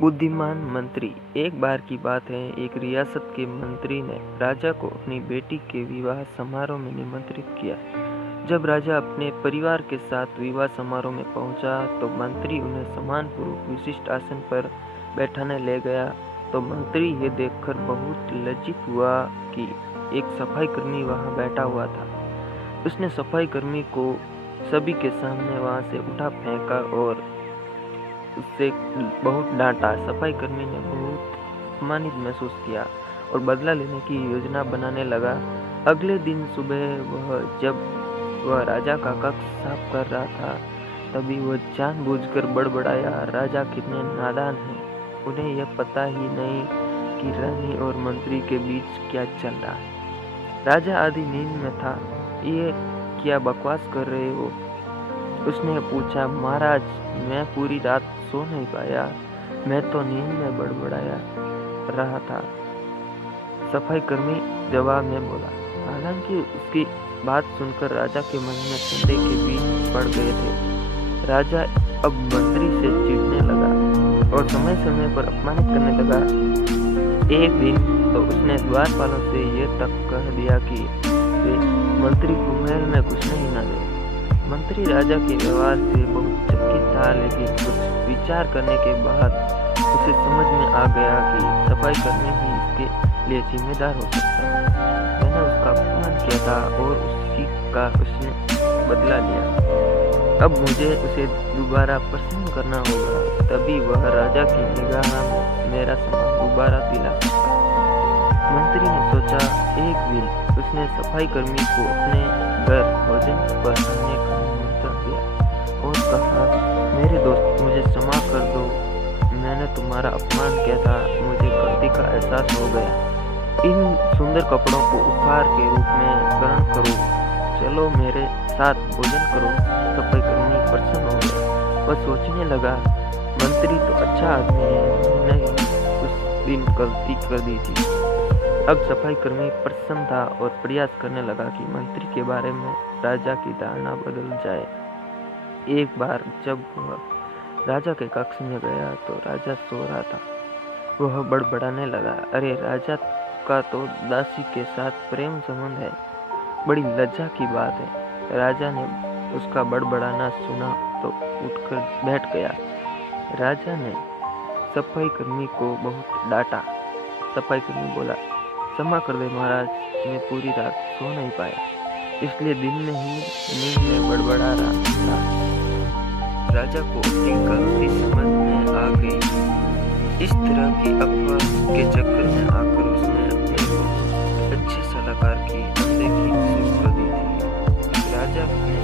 बुद्धिमान मंत्री। एक बार की बात है, एक रियासत के मंत्री ने राजा को अपनी बेटी के विवाह समारोह में निमंत्रित किया। जब राजा अपने परिवार के साथ विवाह समारोह में पहुंचा तो मंत्री उन्हें सम्मानपूर्वक विशिष्ट आसन पर बैठाने ले गया। तो मंत्री ये देखकर बहुत लज्जित हुआ कि एक सफाई कर्मी वहां बैठा हुआ था। उसने सफाई कर्मी को सभी के सामने वहां से उठा फेंका और उससे बहुत डांटा। सफाई कर्मी ने बहुत अपमानित महसूस किया और बदला लेने की योजना बनाने लगा। अगले दिन सुबह जब वह राजा का कक्ष साफ कर रहा था, तभी वह जानबूझकर बड़बड़ाया, राजा कितने नादान हैं, उन्हें यह पता ही नहीं कि रानी और मंत्री के बीच क्या चल रहा है। राजा आधी नींद में था। ये क्या बकवास कर रहे हो? उसने पूछा। महाराज, मैं पूरी रात सो नहीं पाया, मैं तो नींद में बड़बड़ाया रहा था, सफाई कर्मी जवाब में बोला। हालांकि उसकी बात सुनकर राजा के मन में संदेह के बीज पड़ गए थे। राजा अब मंत्री से चिढ़ने लगा और समय समय पर अपमानित करने लगा। एक दिन तो उसने द्वारपालों से यह तक कह दिया कि वे मंत्री को महल में घुसने ही न दें। मंत्री राजा के व्यवहार से बहुत चकित था, लेकिन कुछ विचार करने के बाद उसे समझ में आ गया कि सफाई कर्मी ही इसके लिए जिम्मेदार हो सकता है। मैंने उसका अपमान किया था और उसी का उसने बदला लिया। अब मुझे उसे दोबारा प्रसन्न करना होगा, तभी वह राजा की निगाह में मेरा सम्मान दोबारा दिला सकता। मंत्री ने सोचा, एक दिन उसने सफाई कर्मी को अपने घर भोजन पर आने का निमंत्रण दिया और कहा, मेरे दोस्त, मुझे क्षमा कर दो, मैंने तुम्हारा अपमान किया था, मुझे गलती का एहसास हो गया। इन सुंदर कपड़ों को उपहार के रूप में ग्रहण करो, चलो मेरे साथ भोजन करो। सफाई कर्मी प्रसन्न हो गया। वह सोचने लगा, मंत्री तो अच्छा आदमी है, मैंने उस दिन गलती कर दी थी। अब सफाई कर्मी प्रसन्न था और प्रयास करने लगा कि मंत्री के बारे में राजा की धारणा बदल जाए। एक बार जब वह राजा के कक्ष में गया तो राजा सो रहा था। वह बड़बड़ाने लगा, अरे, राजा का तो दासी के साथ प्रेम संबंध है, बड़ी लज्जा की बात है। राजा ने उसका बड़बड़ाना सुना तो उठकर बैठ गया। राजा ने सफाई कर्मी को बहुत डांटा। सफाई कर्मी बोला, क्षमा कर दे महाराज, मैं पूरी रात सो नहीं पाया, इसलिए दिन में ही नींद में बड़बड़ा रहा था। राजा को अपनी गलती समझ में आ गई। इस तरह की अफवाह के चक्कर में आकर उसने अपने को अच्छे सलाहकार की अनदेखी शुरू कर दी थी। राजा अपने